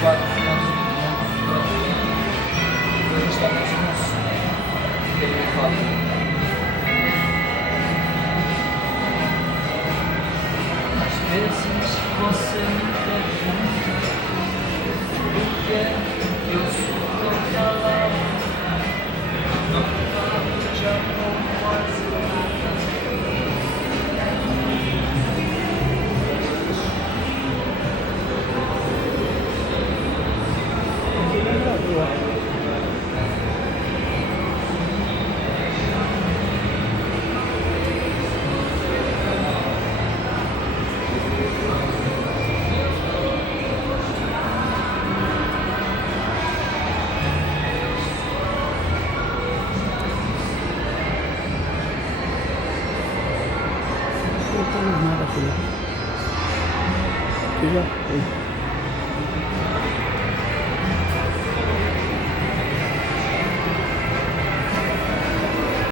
quatro nossos dois restaurantes nossos que ele me fala. Às vezes você me pergunta por que eu sou tão calado, não falo de amor quase nada. Não estamos nada aqui. Aqui já foi.